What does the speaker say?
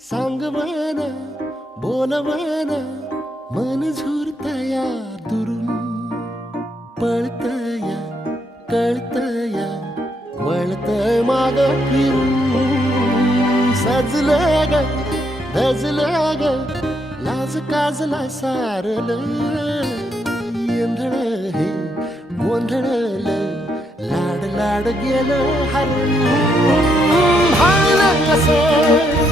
सांगवना बोलवना मन झुरतया दुरून पळतया कळतया वळतय माग फिरून सजलं ग धजलं ग लाज काजला सारलं येंधळ हे गोंधळलं लाड लाड गेलं हरून भाळलं असं